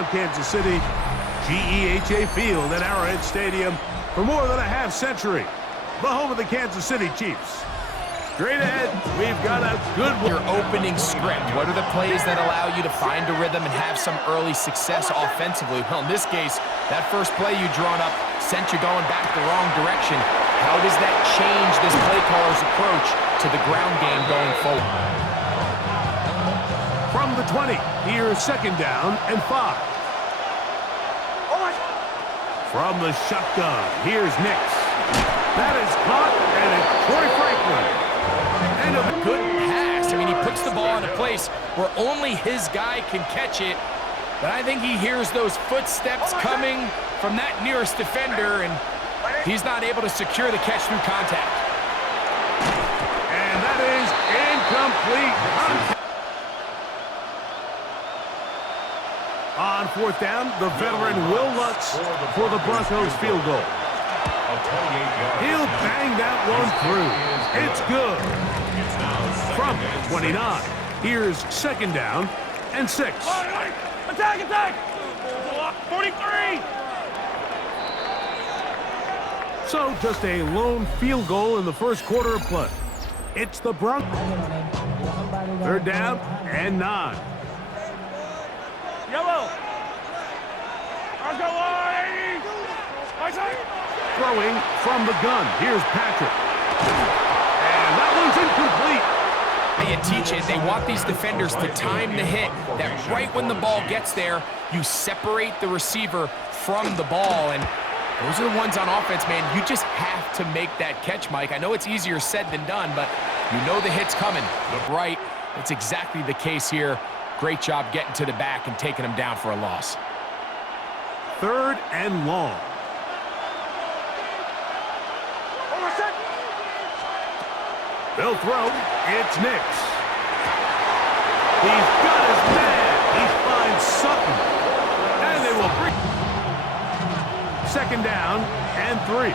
downtown Kansas City, GEHA Field at Arrowhead Stadium for more than a half-century. The home of the Kansas City Chiefs. Straight ahead, we've got a good one. Your opening script. What are the plays that allow you to find a rhythm and have some early success offensively? Well, in this case, that first play you drawn up sent you going back the wrong direction. How does that change this play caller's approach to the ground game going forward? From the 20, here's second down and 5. From the shotgun, here's Nix. That is caught, and it's Troy Franklin. And a good pass. I mean, he puts the ball in a place where only his guy can catch it. But I think he hears those footsteps coming from that nearest defender, and he's not able to secure the catch through contact. And that is incomplete. On fourth down, the veteran Will Lutz for the Broncos field goal. He'll bang that one through. It's good. From 29, here's second down and 6. Attack, attack! 43! So just a lone field goal in the first quarter of play. It's the Broncos. Third down and 9. Yellow! Throwing from the gun. Here's Patrick. And that one's incomplete. You teach it. They want these defenders to time the hit, that right when the ball gets there, you separate the receiver from the ball. And those are the ones on offense, man. You just have to make that catch, Mike. I know it's easier said than done, but you know the hit's coming. Right. It's exactly the case here. Great job getting to the back and taking them down for a loss. Third and long. They'll throw. It's Nix. He's got his man. He finds Sutton. And they will bring. Second down and 3.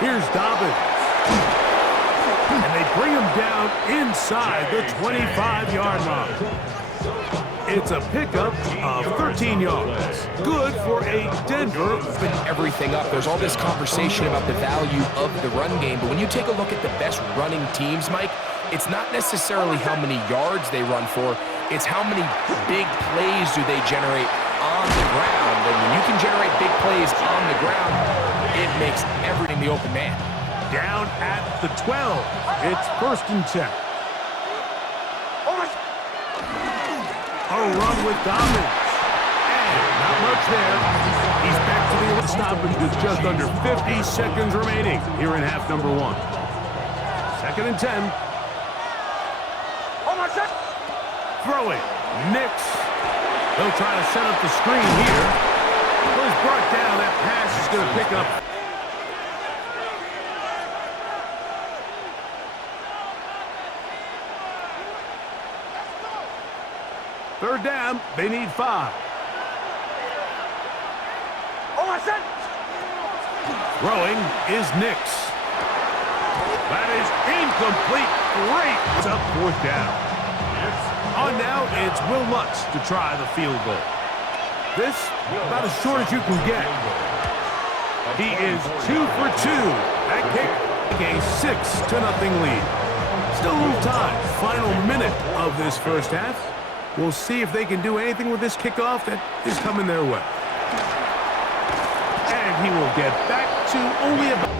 Here's Dobbins. And they bring him down inside the 25-yard line. It's a pickup of 13 yards. Good for a Denver. Everything up. There's all this conversation about the value of the run game, but when you take a look at the best running teams, Mike, it's not necessarily how many yards they run for, it's how many big plays do they generate on the ground. And when you can generate big plays on the ground, it makes everything the open man. Down at the 12. It's first and 10. A run with Dobbins. And not much there. He's back to the stoppage with just under 50 seconds remaining here in half number 1. Second and 10. Throwing. Nix. He'll try to set up the screen here. But he's brought down. That pass is going to pick up. Third down, they need 5. Throwing is Nix. That is incomplete. Great. It's up fourth down. On now, it's Will Lutz to try the field goal. This, about as short as you can get. He is 2 for 2. That kick, a 6-0 lead. Still a little time. Final minute of this first half. We'll see if they can do anything with this kickoff that is coming their way. And he will get back to only about...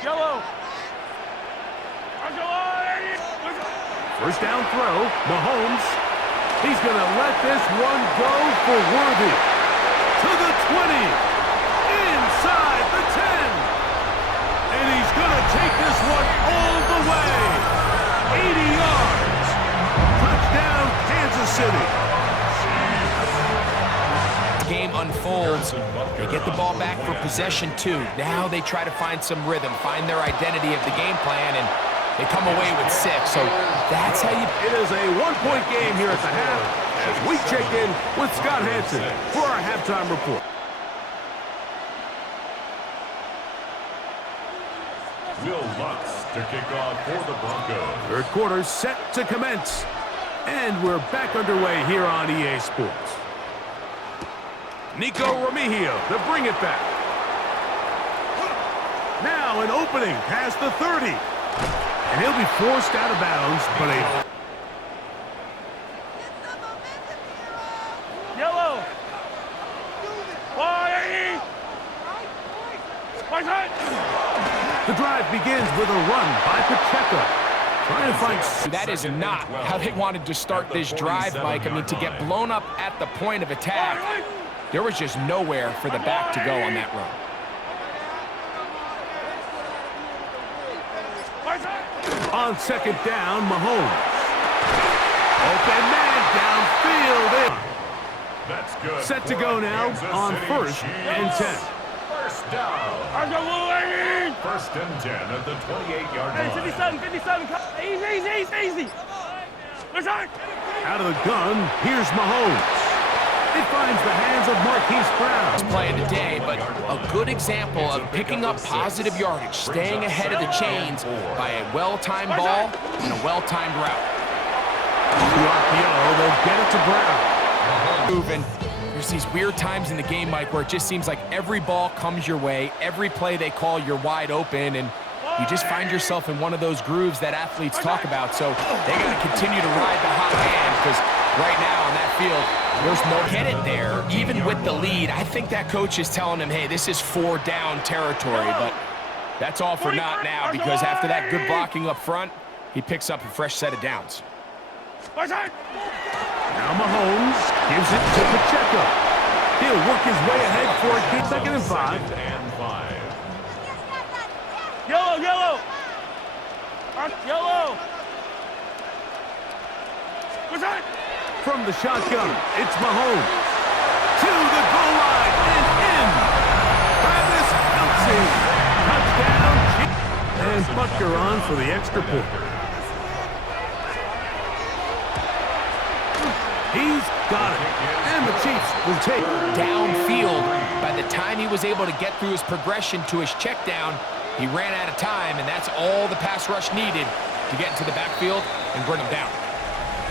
Yellow! First down throw, Mahomes. He's going to let this one go for Worthy. To the 20. Inside the 10. And he's going to take this one all the way. 80 yards. Touchdown, Kansas City. Game unfolds. They get the ball back for possession 2. Now they try to find some rhythm, find their identity of the game plan, and they come away with 6. So that's how you... It is a one-point game here at the half as we check in with Scott Hansen for our halftime report. Will Lutz to kick off for the Broncos. Third quarter set to commence. And we're back underway here on EA Sports. Nico Remigio to bring it back. Now an opening past the 30. And he'll be forced out of bounds, but a... Yellow. Why? The drive begins with a run by Pacheco. Trying to find... That is not how they wanted to start this drive, Mike. I mean, to get blown up at the point of attack, there was just nowhere for the back to go on that run. On second down, Mahomes. Open man downfield. That's good. Set to go now on 1st and 10. First down. First and 10 at the 28-yard line. 57. Easy. Out of the gun, here's Mahomes. It finds the hands of Marquise Brown. He's playing today, but a good example of picking up positive yardage, staying ahead of the chains by a well-timed ball and a well-timed route. RPO, they'll get it to Brown. Moving. There's these weird times in the game, Mike, where it just seems like every ball comes your way, every play they call, you're wide open, and you just find yourself in one of those grooves that athletes talk about. So they got to continue to ride the hot hand, because right now on that field, there's no get it there. Even with the lead, I think that coach is telling him, hey, this is 4-down territory, but that's all for not now, because after that good blocking up front, he picks up a fresh set of downs. Now Mahomes gives it to Pacheco. He'll work his way ahead for a good 2nd and 5. Yellow. From the shotgun, it's Mahomes. To the goal line and in. Travis Kelce. Touchdown. And Butker on for the extra point. He's got it. And the Chiefs will take Downfield. By the time he was able to get through his progression to his check down, he ran out of time, and that's all the pass rush needed to get into the backfield and bring him down.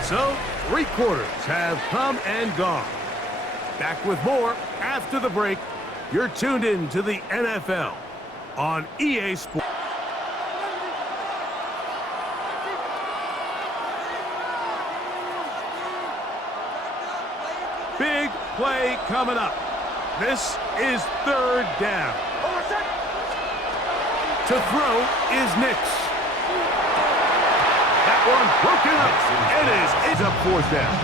So, 3 quarters have come and gone. Back with more after the break. You're tuned in to the NFL on EA Sports. Big play coming up. This is 3rd down. To throw is Nix. That one broken up. It's a 4th down.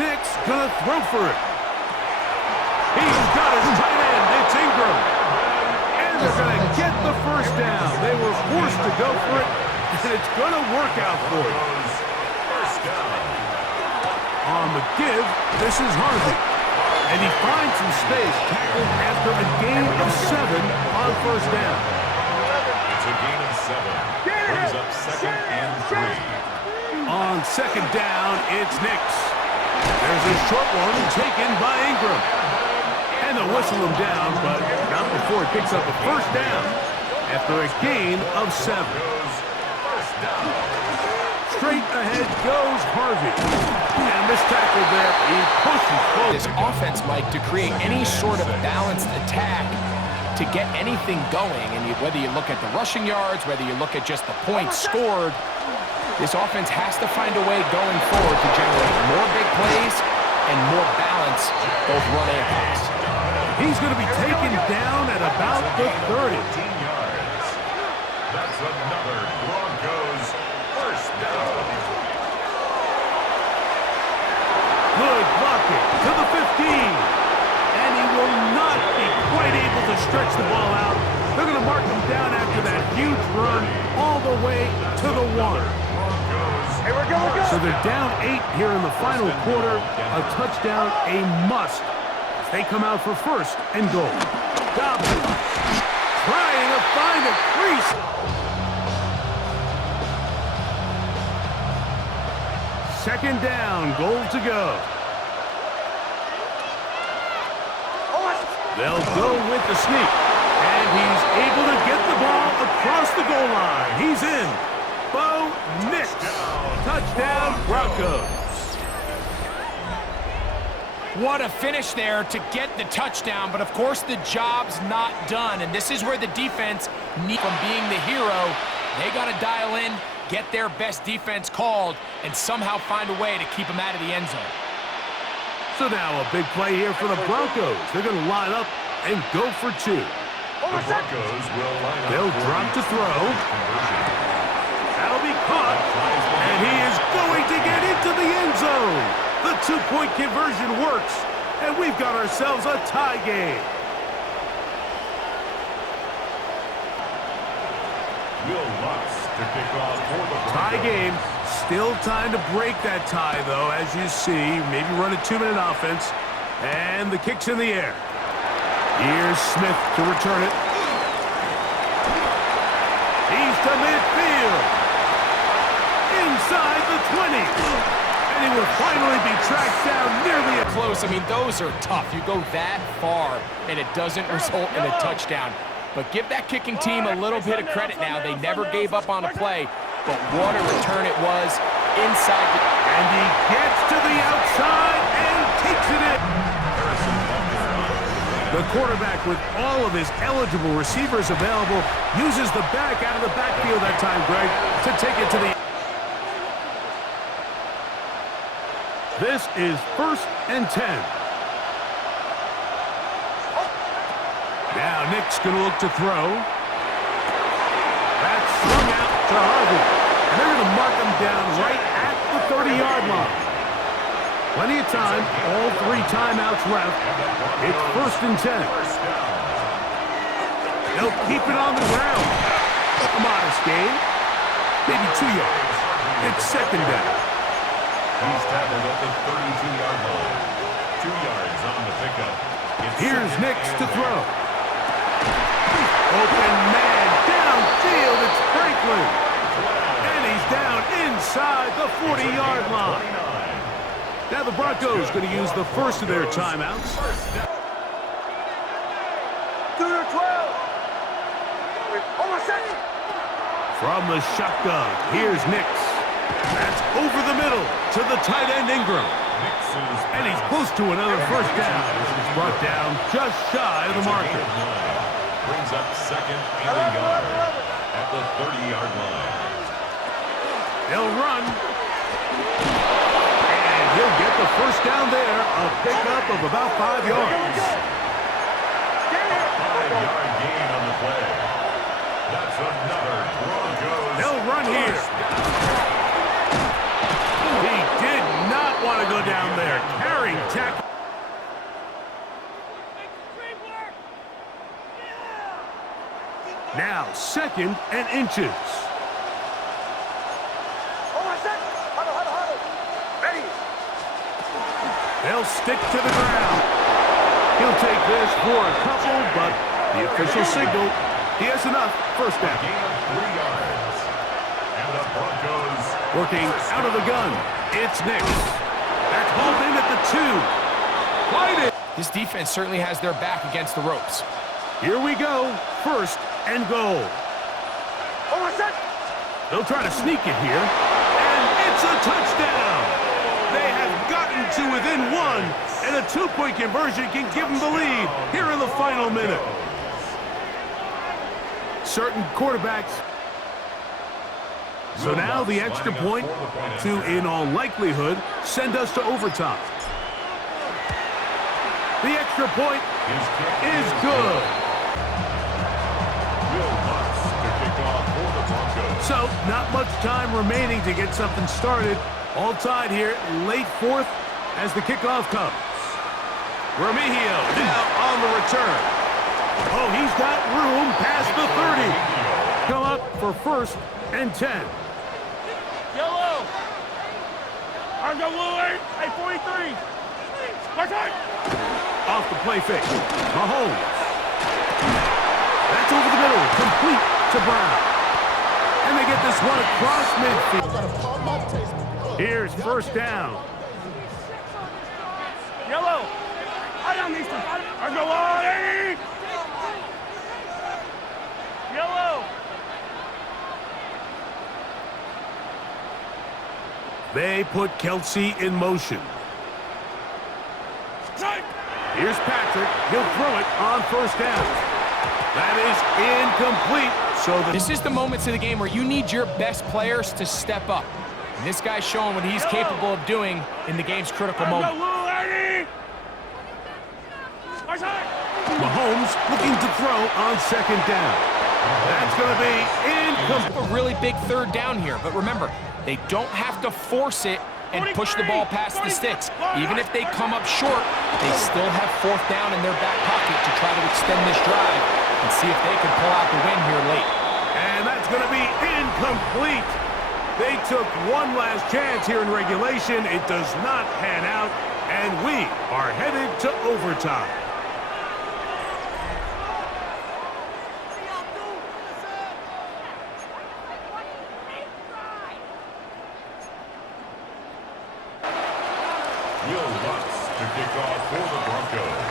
Nix gonna throw for it. He's got his tight end. It's Ingram. And they're gonna get the 1st down. They were forced to go for it, and it's gonna work out for you. First down. On the give, this is Harvey. And he finds some space, tackled after a gain of 7 on 1st down. It's a gain of 7. Brings up 2nd and 3. On 2nd down, it's Nix. There's a short one taken by Ingram. And they'll whistle him down, but not before he picks up a 1st down after a gain of 7. Straight ahead goes Harvey. And this tackle there, he pushes forward. This offense, Mike, to create any sort of balanced attack, to get anything going, and whether you look at the rushing yards, whether you look at just the points scored, this offense has to find a way going forward to generate more big plays and more balance, both run and pass. He's going to be taken down at about the 30. yards. That's another Broncos 1st down. Good blocking to the 15. And he will not be quite able to stretch the ball out. They're going to mark him down after that huge run all the way to the 1. So they're down 8 here in the final quarter. A touchdown, a must. They come out for 1st and goal. Dobbins trying to find a crease. Second down, goal to go. They'll go with the sneak. And he's able to get the ball across the goal line. He's in. Bo Nix. Touchdown, Broncos. What a finish there to get the touchdown, but of course the job's not done, and this is where the defense needs, from being the hero, they got to dial in, get their best defense called, and somehow find a way to keep them out of the end zone. So now a big play here for the Broncos. They're going to line up and go for two. The Broncos will line up. They'll drop to throw. That'll be caught, and he is going to get into the end zone. The two-point conversion works, and we've got ourselves a tie game. Will Lutz to kick off for the Broncos. Tie game. Still time to break that tie, though, as you see. Maybe run a 2-minute offense, and the kick's in the air. Here's Smith to return it. He's to midfield. Inside the 20. And he will finally be tracked down nearly Close. I mean, those are tough. You go that far, and it doesn't result in a touchdown. But give that kicking team a little bit of credit now. They never gave up on a play, but what a return it was inside. And he gets to the outside and takes it in. The quarterback, with all of his eligible receivers available, uses the back out of the backfield that time, Greg, to take it to the... This is 1st and 10. Now Nick's going to look to throw. That's swung out to Harvey. And they're going to mark him down right at the 30-yard line. Plenty of time. All 3 timeouts left. It's 1st and 10. They'll keep it on the ground. A modest gain. Maybe 2 yards. It's 2nd down. He's tackled at the 32-yard line. 2 yards on the pickup. Here's Nix to throw. Open man downfield. It's Franklin. And he's down inside the 40-yard line. Now the Broncos going to use the first of their timeouts. Through the 12. Almost second. From the shotgun, here's Nix. That's over the middle to the tight end Ingram. And he's close to another first down. This is brought down just shy of the marker. Brings up 2nd and a yard at the 30-yard line. They'll run. And he'll get the first down there. A pickup of about 5 yards. 5-yard gain on the play. That's another Broncos. They'll run here. He did not want to go down there. Carrying tackle. Now 2nd and inches. They'll stick to the ground. He'll take this for a couple, but the official signal, he has enough. First down. Gain of 3 yards. And the Broncos working out of the gun. It's Nix. That's hauled in at the 2. Fight it. This defense certainly has their back against the ropes. Here we go. 1st and goal. They'll try to sneak it here. And it's a touchdown. They have gotten to within 1, and a 2-point conversion can give them the lead here in the final minute. Certain quarterbacks. So now the extra point to, in all likelihood, send us to overtime. The extra point is good. So, not much time remaining to get something started. All tied here, late 4th as the kickoff comes. Remigio now on the return. Oh, he's got room past the 30. Come up for 1st and 10. Yellow. Argo Willard, 843. Martin. Off the play fake. Mahomes. That's over the middle. Complete to Brown. And they get this one across midfield. Here's 1st down. Yellow. I don't need to. Argo Willard. They put Kelsey in motion. Here's Patrick. He'll throw it on first down. That is incomplete. This is the moments of the game where you need your best players to step up. And this guy's showing what he's capable of doing in the game's critical moment. Mahomes looking to throw on second down. That's going to be incomplete. A really big third down here, but remember, they don't have to force it and push the ball past the sticks. Even if they come up short, they still have fourth down in their back pocket to try to extend this drive and see if they can pull out the win here late. And that's going to be incomplete. They took one last chance here in regulation. It does not pan out, and we are headed to overtime. To kick off for the Broncos.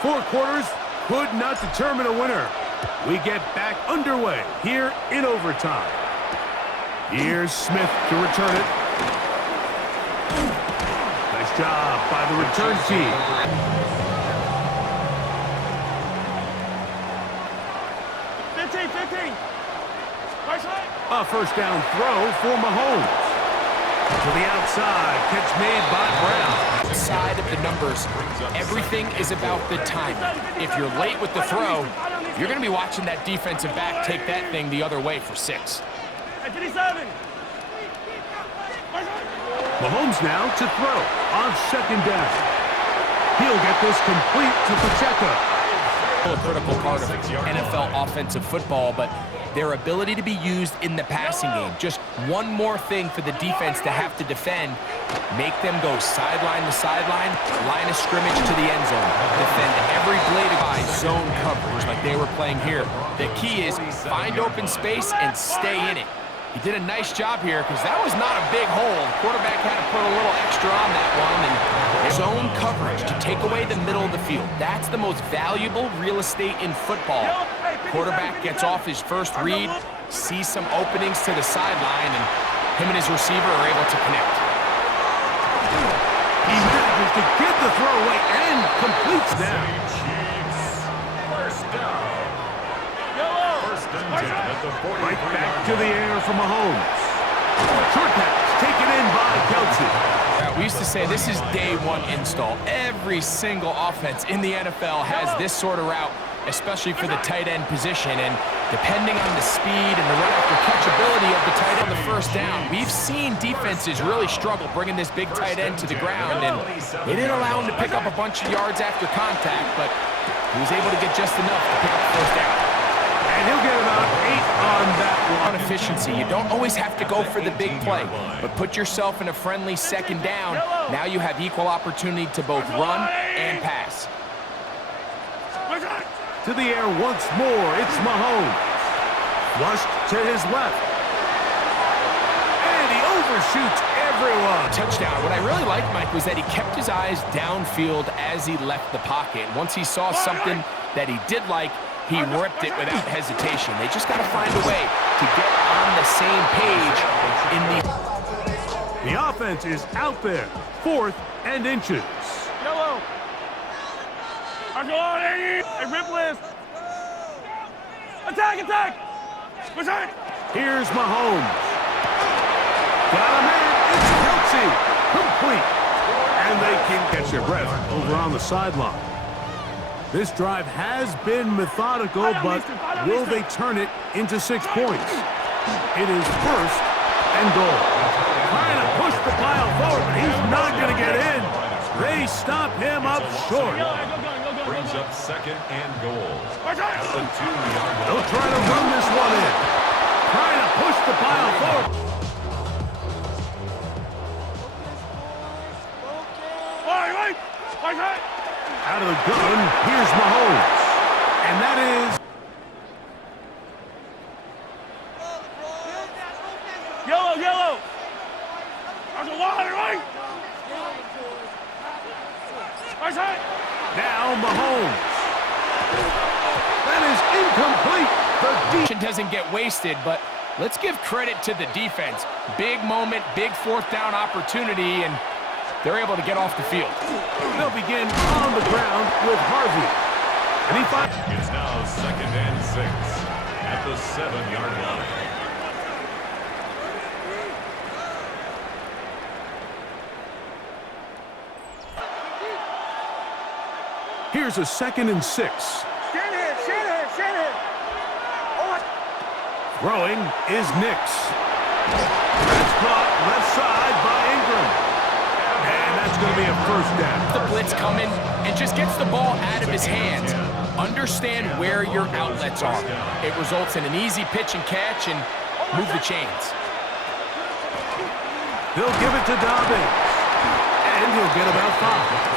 4 quarters could not determine a winner. We get back underway here in overtime. Here's Smith to return it. Nice job by the return team. 15. A first down throw for Mahomes. To the outside, catch made by Brown. Side of the numbers, everything is about the timing. If you're late with the throw, you're going to be watching that defensive back take that thing the other way for 6. Mahomes now to throw on second down. He'll get this complete to Pacheco. A critical part of NFL offensive football, but their ability to be used in the passing game. Just one more thing for the defense to have to defend. Make them go sideline to sideline, line of scrimmage to the end zone. Defend every blade by zone coverage like they were playing here. The key is find open space and stay in it. He did a nice job here because that was not a big hole. The quarterback had to put a little extra on that one. And zone coverage to take away the middle of the field. That's the most valuable real estate in football. Quarterback gets off his first read, sees some openings to the sideline, and him and his receiver are able to connect. He manages to get the throw away and completes down. First down. First and 10 at the 40. Right back to the air from Mahomes. Short pass taken in by Kelsey. We used to say this is day one install. Every single offense in the NFL has this sort of route, especially for the tight end position. And depending on the speed and the run after catchability of the tight end on the first down, we've seen defenses really struggle bringing this big tight end to the ground. And they didn't allow him to pick up a bunch of yards after contact, but he was able to get just enough to pick up the first down. And he'll get about 8 on that one. On efficiency, you don't always have to go for the big play, but put yourself in a friendly second down. Now you have equal opportunity to both run and pass. To the air once more, it's Mahomes. Flushed to his left. And he overshoots everyone. Touchdown. What I really liked, Mike, was that he kept his eyes downfield as he left the pocket. Once he saw something that he did like, he ripped it without hesitation. They just got to find a way to get on the same page in the offense is out there. 4th and inches. Yellow. Hey, rip list. Attack. Here's Mahomes. Got him in. It's Kelsey. Complete. And they can catch their breath over on the sideline. This drive has been methodical, but will they turn it into 6 points? It is 1st and goal. Trying to push the pile forward, but he's not going to get in. They stop him up short. Brings up 2nd and goal. At the 2-yard line. They'll try to run this one in. Trying to push the pile forward. Out of the gun, here's Mahomes. And that is... Yellow. There's a water, right? Now Mahomes. That is incomplete. The doesn't get wasted, but Let's give credit to the defense. Big moment, big fourth down opportunity, and they're able to get off the field. They'll begin on the ground with Harvey. And he finds... It's now 2nd and 6 at the 7-yard line. Here's a 2nd and 6. Stand here. Throwing is Nix. That's caught left side by Ingram. And that's going to be a first down. The blitz coming and just gets the ball out of his hands. Understand where your outlets are. It results in an easy pitch and catch and move the chains. He'll give it to Dobbins. And he'll get about 5.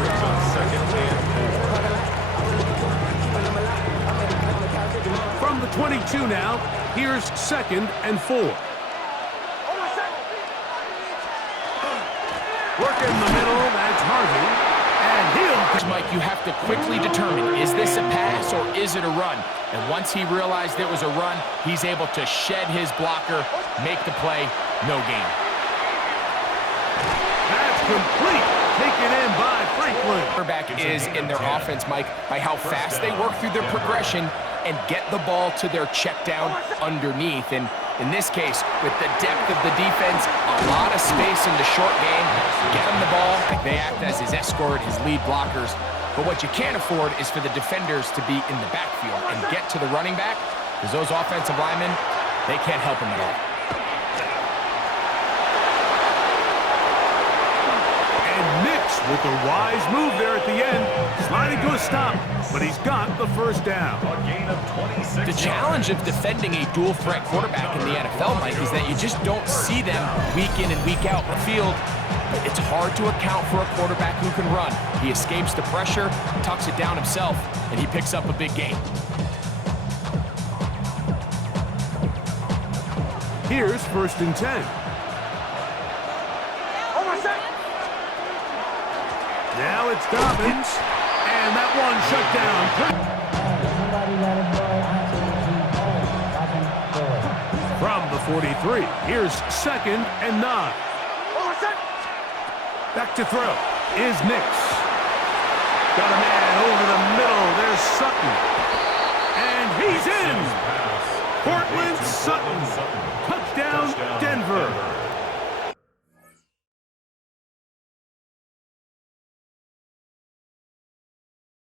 Brings up 2nd and 4. From the 22 now, here's 2nd and 4. Work in the middle, that's Harvey. And he'll... Mike, you have to quickly determine, is this a pass or is it a run? And once he realized it was a run, he's able to shed his blocker, make the play, no gain. That's complete. Taken in by Franklin. Quarterback is in their offense, Mike, by how fast they work through their progression and get the ball to their check down underneath. And in this case, with the depth of the defense, a lot of space in the short game, get him the ball. They act as his escort, his lead blockers. But what you can't afford is for the defenders to be in the backfield and get to the running back, because those offensive linemen, they can't help him at all. Nix with a wise move there at the end, sliding to a stop, but he's got the first down. A gain of 26. The challenge of defending a dual-threat quarterback in the NFL, Mike, is that you just don't see them week in and week out in the field. But it's hard to account for a quarterback who can run. He escapes the pressure, tucks it down himself, and he picks up a big gain. Here's 1st and 10. Now it's Dobbins, and that one shut down. From the 43, here's 2nd and 9. Back to throw is Nix. Got a man over the middle. There's Sutton. And he's in. Cortland Sutton. Touchdown, Denver.